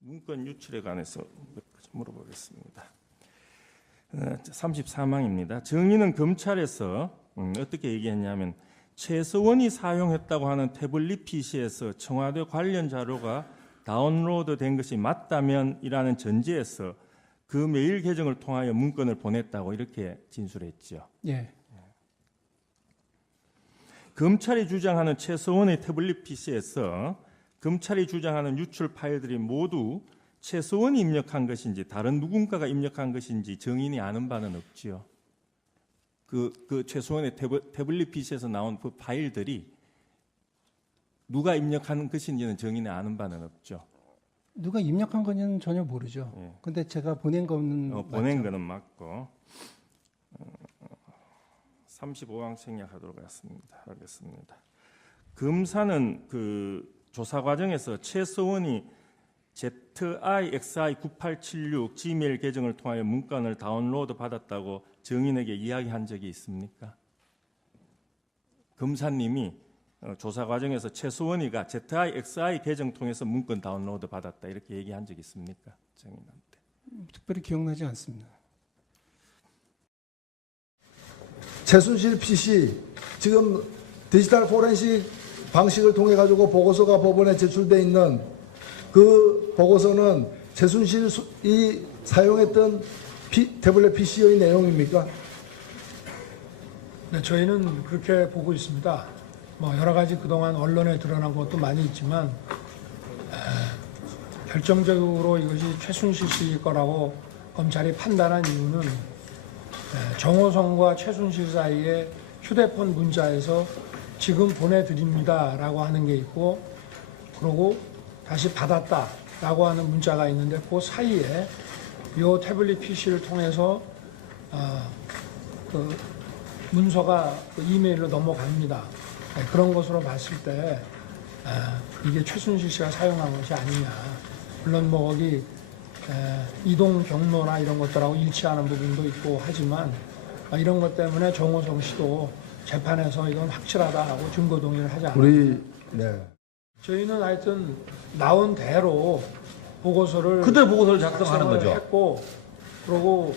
문건 유출에 관해서 몇 가지 물어보겠습니다. 34망입니다. 정의는 검찰에서 어떻게 얘기했냐면 최서원이 사용했다고 하는 태블릿 PC에서 청와대 관련 자료가 다운로드 된 것이 맞다면이라는 전제에서 그 메일 계정을 통하여 문건을 보냈다고 이렇게 진술했죠. 예. 검찰이 주장하는 최서원의 태블릿 PC에서 검찰이 주장하는 유출 파일들이 모두 최서원이 입력한 것인지 다른 누군가가 입력한 것인지 정인이 아는 바는 없지요. 그 최서원의 태블릿 PC에서 나온 그 파일들이 누가 입력한 것인지는 정인이 아는 바는 없죠. 누가 입력한 건지는 전혀 모르죠. 예. 근데 제가 보낸 거는 보낸 맞죠? 거는 맞고 35강 생략하도록 하겠습니다. 검사는 그 조사 과정에서 최서원이 ZIXI9876 지메일 계정을 통하여 문건을 다운로드 받았다고 정인에게 이야기한 적이 있습니까? 검사님이 조사 과정에서 최서원이가 ZIXI 계정 통해서 문건 다운로드 받았다 이렇게 얘기한 적이 있습니까? 정인한테. 특별히 기억나지 않습니다. 최순실 PC 지금 디지털 포렌식 방식을 통해 가지고 보고서가 법원에 제출돼 있는 그 보고서는 최순실이 사용했던 태블릿 PC의 내용입니까? 네, 저희는 그렇게 보고 있습니다. 뭐 여러 가지 그동안 언론에 드러난 것도 많이 있지만 결정적으로 이것이 최순실 씨 거라고 검찰이 판단한 이유는 정호성과 최순실 사이에 휴대폰 문자에서 지금 보내드립니다라고 하는 게 있고 그러고 다시 받았다라고 하는 문자가 있는데 그 사이에 이 태블릿 PC를 통해서 그 문서가 그 이메일로 넘어갑니다. 그런 것으로 봤을 때 이게 최순실 씨가 사용한 것이 아니냐. 물론 뭐 거기 이동 경로나 이런 것들하고 일치하는 부분도 있고 하지만 이런 것 때문에 정호성 씨도 재판에서 이건 확실하다고 증거 동의를 하지 않았습니다. 저희는 하여튼 나온 대로 보고서를 그대로 보고서를 작성하는 거죠. 했고 그리고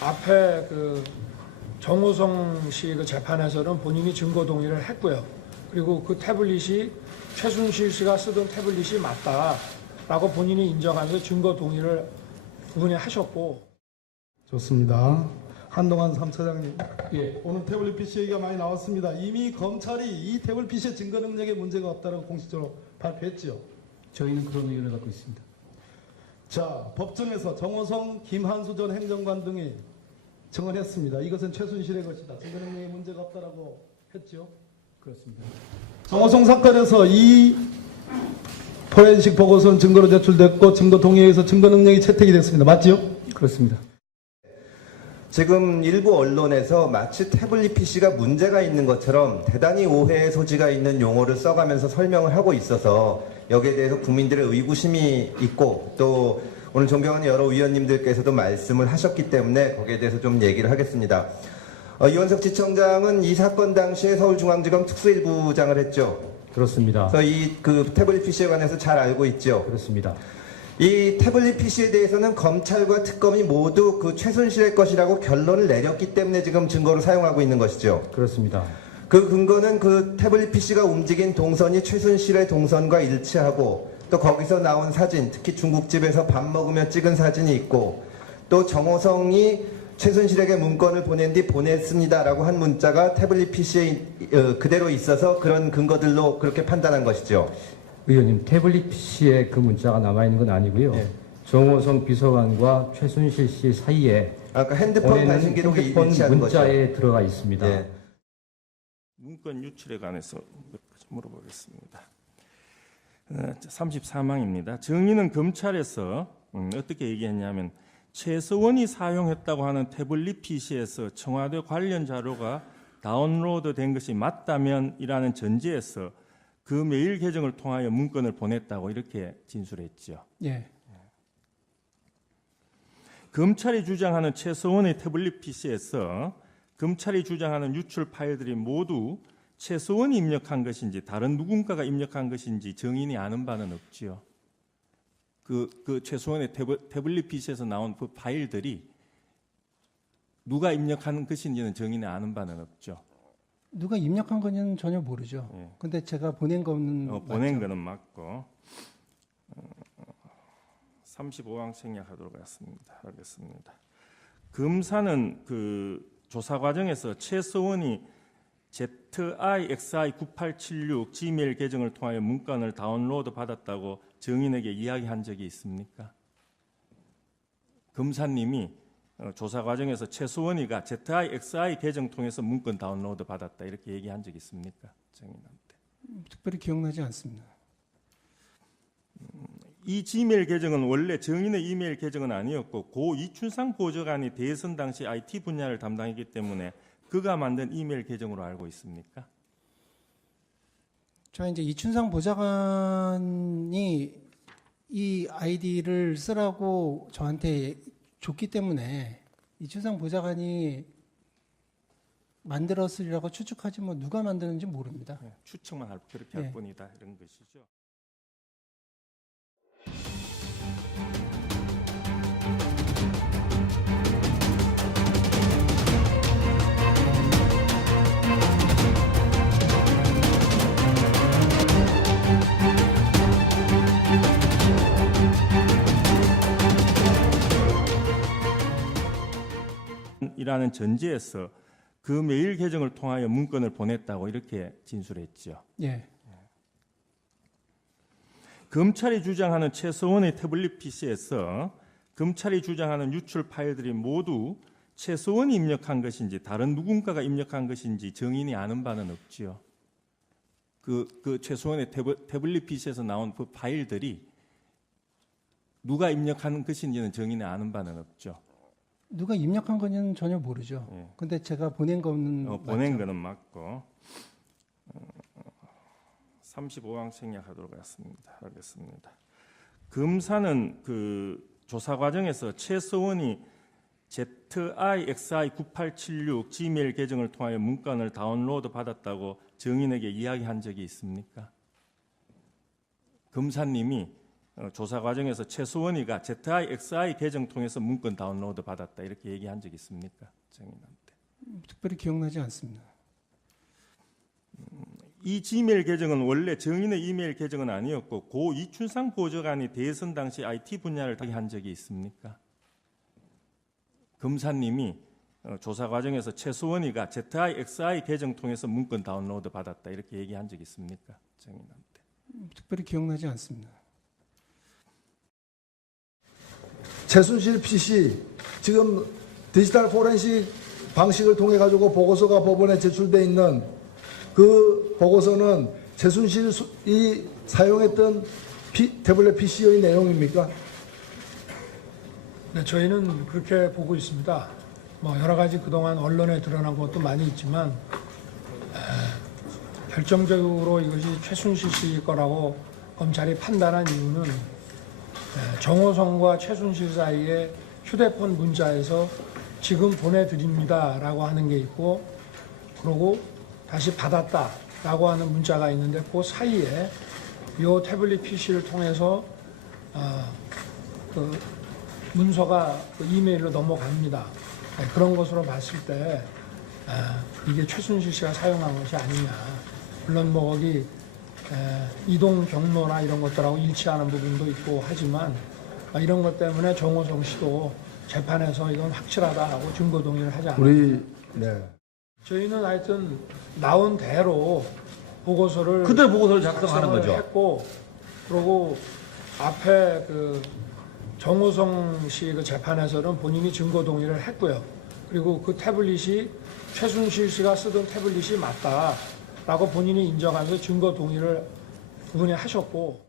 앞에 그 정호성 씨 그 재판에서는 본인이 증거 동의를 했고요. 그리고 그 태블릿이 최순실 씨가 쓰던 태블릿이 맞다라고 본인이 인정하면서 증거 동의를 그분이 하셨고. 좋습니다. 한동안 3차장님. 예. 오늘 태블릿 PC 얘기가 많이 나왔습니다. 이미 검찰이 이 태블릿 PC의 증거 능력에 문제가 없다고 공식적으로 발표했죠. 저희는 그런 의견을 갖고 있습니다. 자, 법정에서 정호성, 김한수 전 행정관 등이 증언했습니다. 이것은 최순실의 것이다. 증거 능력에 문제가 없다라고 했죠. 그렇습니다. 정호성 사건에서 이 포렌식 보고서는 증거로 제출됐고 증거 동의에서 증거 능력이 채택이 됐습니다. 맞죠? 그렇습니다. 지금 일부 언론에서 마치 태블릿 PC가 문제가 있는 것처럼 대단히 오해의 소지가 있는 용어를 써가면서 설명을 하고 있어서 여기에 대해서 국민들의 의구심이 있고 또 오늘 존경하는 여러 위원님들께서도 말씀을 하셨기 때문에 거기에 대해서 좀 얘기를 하겠습니다. 이원석 지청장은 이 사건 당시에 서울중앙지검 특수일부장을 했죠. 그렇습니다. 그래서 이 그 태블릿 PC에 관해서 잘 알고 있죠. 그렇습니다. 이 태블릿 PC에 대해서는 검찰과 특검이 모두 그 최순실의 것이라고 결론을 내렸기 때문에 지금 증거로 사용하고 있는 것이죠. 그렇습니다. 그 근거는 그 태블릿 PC가 움직인 동선이 최순실의 동선과 일치하고 또 거기서 나온 사진, 특히 중국집에서 밥 먹으며 찍은 사진이 있고 또 정호성이 최순실에게 문건을 보낸 뒤 보냈습니다라고 한 문자가 태블릿 PC에 그대로 있어서 그런 근거들로 그렇게 판단한 것이죠. 의원님, 태블릿 PC에 그 문자가 남아있는 건 아니고요. 예. 정호성 비서관과 최순실 씨 사이에 아까 핸드폰 보내는 발신 기록이 핸드폰 일치하는 거죠. 문자에 들어가 있습니다. 예. 문건 유출에 관해서 몇 가지 물어보겠습니다. 34망입니다. 정의는 검찰에서 어떻게 얘기했냐면 최서원이 사용했다고 하는 태블릿 PC에서 청와대 관련 자료가 다운로드 된 것이 맞다면이라는 전제에서 그 메일 계정을 통하여 문건을 보냈다고 이렇게 진술했죠. 예. 검찰이 주장하는 최서원의 태블릿 PC에서 검찰이 주장하는 유출 파일들이 모두 최서원이 입력한 것인지 다른 누군가가 입력한 것인지 정인이 아는 바는 없지요. 그 최소원의 태블릿 PC에서 나온 그 파일들이 누가 입력한 것인지는 정인이 아는 바는 없죠. 누가 입력한 건지는 전혀 모르죠. 예. 근데 제가 보낸 거는 보낸 맞죠? 거는 맞고 35항 생략하도록 하겠습니다. 검사는 그 조사 과정에서 최서원이 ZIXI9876 지메일 계정을 통하여 문건을 다운로드 받았다고 정인에게 이야기한 적이 있습니까? 검사님이 조사 과정에서 최소원이가 ZIXI 계정 통해서 문건 다운로드 받았다 이렇게 얘기한 적이 있습니까? 정인한테. 특별히 기억나지 않습니다. 이 지메일 계정은 원래 정인의 이메일 계정은 아니었고 고 이춘상 보좌관이 대선 당시 IT 분야를 담당했기 때문에 그가 만든 이메일 계정으로 알고 있습니까? 저 이제 이춘상 보좌관이 이 아이디를 쓰라고 저한테 줬기 때문에 이춘상 보좌관이 만들었으리라고 추측하지 뭐 누가 만드는지 모릅니다. 추측만 그렇게 할 네. 뿐이다 이런 것이죠. 이라는 전제에서 그 메일 계정을 통하여 문건을 보냈다고 이렇게 진술했죠. 예. 검찰이 주장하는 최서원의 태블릿 PC에서 검찰이 주장하는 유출 파일들이 모두 최서원이 입력한 것인지 다른 누군가가 입력한 것인지 정인이 아는 바는 없지요. 그 최서원의 태블릿 PC에서 나온 그 파일들이 누가 입력한 것인지는 정인이 아는 바는 없죠. 누가 입력한 건지는 전혀 모르죠. 예. 근데 제가 보낸 거는 보낸 맞죠? 거는 맞고 35항 생략하도록 하겠습니다. 검사는 그 조사 과정에서 최서원이 ZIXI9876 지메일 계정을 통하여 문건을 다운로드 받았다고 정인에게 이야기한 적이 있습니까? 검사님이 조사 과정에서 최소원이가 ZIXI 계정 통해서 문건 다운로드 받았다 이렇게 얘기한 적이 있습니까? 정인한테. 특별히 기억나지 않습니다. 이 지메일 계정은 원래 정인의 이메일 계정은 아니었고 고 이춘상 보좌관이 대선 당시 IT 분야를 한 적이 있습니까? 검사님이 조사 과정에서 최소원이가 ZIXI 계정 통해서 문건 다운로드 받았다 이렇게 얘기한 적이 있습니까? 정인한테. 특별히 기억나지 않습니다. 최순실 PC 지금 디지털 포렌식 방식을 통해 가지고 보고서가 법원에 제출돼 있는 그 보고서는 최순실이 사용했던 태블릿 PC의 내용입니까? 네, 저희는 그렇게 보고 있습니다. 뭐 여러 가지 그동안 언론에 드러난 것도 많이 있지만 결정적으로 이것이 최순실 씨 거라고 검찰이 판단한 이유는 정호성과 최순실 사이에 휴대폰 문자에서 지금 보내드립니다라고 하는 게 있고 그리고 다시 받았다라고 하는 문자가 있는데 그 사이에 이 태블릿 PC를 통해서 그 문서가 그 이메일로 넘어갑니다. 그런 것으로 봤을 때 이게 최순실 씨가 사용한 것이 아니냐. 물론 뭐 거기 이동 경로나 이런 것들하고 일치하는 부분도 있고 하지만 이런 것 때문에 정호성 씨도 재판에서 이건 확실하다고 증거 동의를 하지 않았습니다. 저희는 하여튼 나온 대로 보고서를 그대로 보고서를 작성하는 거죠. 했고 그리고 앞에 그 정호성 씨 그 재판에서는 본인이 증거 동의를 했고요. 그리고 그 태블릿이 최순실 씨가 쓰던 태블릿이 맞다라고 본인이 인정하면서 증거 동의를 그분이 하셨고.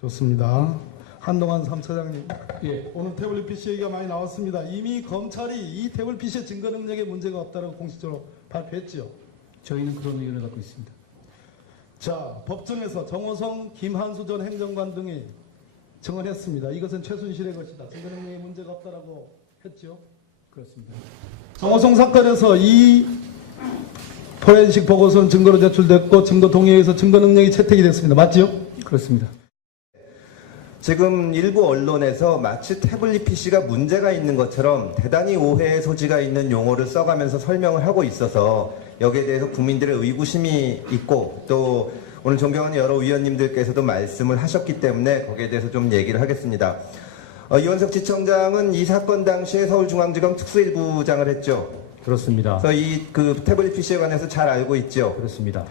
좋습니다. 한동안 3차장님. 예. 오늘 태블릿 PC 얘기가 많이 나왔습니다. 이미 검찰이 이 태블릿 PC의 증거 능력에 문제가 없다고 공식적으로 발표했죠. 저희는 그런 의견을 갖고 있습니다. 자, 법정에서 정호성, 김한수 전 행정관 등이 증언했습니다. 이것은 최순실의 것이다. 증거 능력에 문제가 없다고 했죠. 그렇습니다. 정호성 사건에서 이 포렌식 보고서는 증거로 제출됐고 증거 동의에 의해서 증거 능력이 채택이 됐습니다. 맞죠? 그렇습니다. 지금 일부 언론에서 마치 태블릿 PC가 문제가 있는 것처럼 대단히 오해의 소지가 있는 용어를 써가면서 설명을 하고 있어서 여기에 대해서 국민들의 의구심이 있고 또 오늘 존경하는 여러 위원님들께서도 말씀을 하셨기 때문에 거기에 대해서 좀 얘기를 하겠습니다. 이원석 지청장은 이 사건 당시에 서울중앙지검 특수일부장을 했죠. 그렇습니다. 그래서 이 태블릿 PC에 관해서 잘 알고 있죠. 그렇습니다.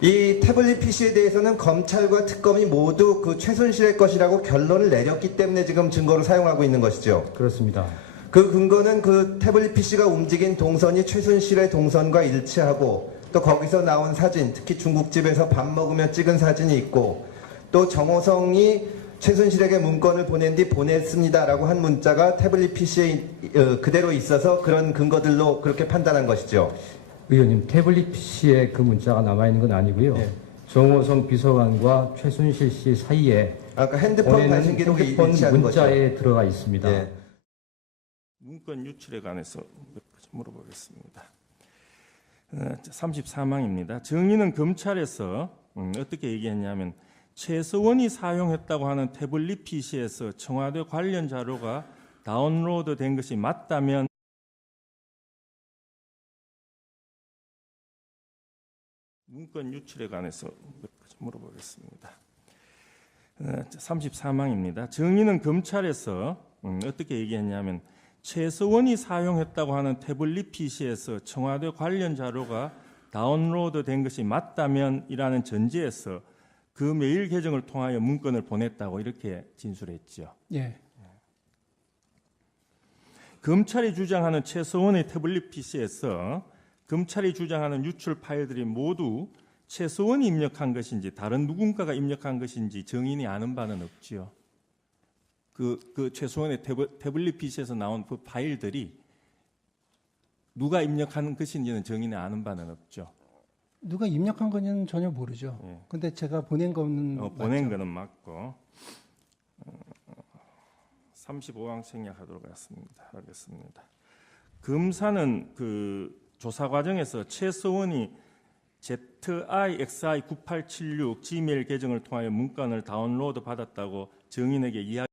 이 태블릿 PC에 대해서는 검찰과 특검이 모두 그 최순실의 것이라고 결론을 내렸기 때문에 지금 증거로 사용하고 있는 것이죠. 그렇습니다. 그 근거는 그 태블릿 PC가 움직인 동선이 최순실의 동선과 일치하고 또 거기서 나온 사진, 특히 중국집에서 밥 먹으며 찍은 사진이 있고 또 정호성이 최순실에게 문건을 보낸 뒤 보냈습니다라고 한 문자가 태블릿 PC에 그대로 있어서 그런 근거들로 그렇게 판단한 것이죠. 의원님, 태블릿 PC에 그 문자가 남아있는 건 아니고요. 네. 정호성 비서관과 최순실 씨 사이에 아까 핸드폰 보내는 발신 기록이 핸드폰 일치하는 거죠. 문자에 들어가 있습니다. 예. 문건 유출에 관해서 몇 가지 물어보겠습니다. 34망입니다. 정의는 검찰에서 어떻게 얘기했냐면 최서원이 사용했다고 하는 태블릿 PC에서 청와대 관련 자료가 다운로드 된 것이 맞다면 문건 유출에 관해서 몇 가지 물어보겠습니다. 34망입니다. 정의는 검찰에서 어떻게 얘기했냐면 최서원이 사용했다고 하는 태블릿 PC에서 청와대 관련 자료가 다운로드 된 것이 맞다면 이라는 전제에서 그 메일 계정을 통하여 문건을 보냈다고 이렇게 진술했죠. 예. 검찰이 주장하는 최서원의 태블릿 PC에서 검찰이 주장하는 유출 파일들이 모두 최서원이 입력한 것인지 다른 누군가가 입력한 것인지 정인이 아는 바는 없지요. 그 최서원의 태블릿 PC에서 나온 그 파일들이 누가 입력한 것인지는 정인이 아는 바는 없죠. 누가 입력한 건지는 전혀 모르죠. 예. 근데 제가 보낸 거는 보낸 맞죠? 거는 맞고 35항 생략하도록 하겠습니다. 검사는 그 조사 과정에서 최서원이 ZIXI9876 지메일 계정을 통하여 문건을 다운로드 받았다고 정인에게 이야기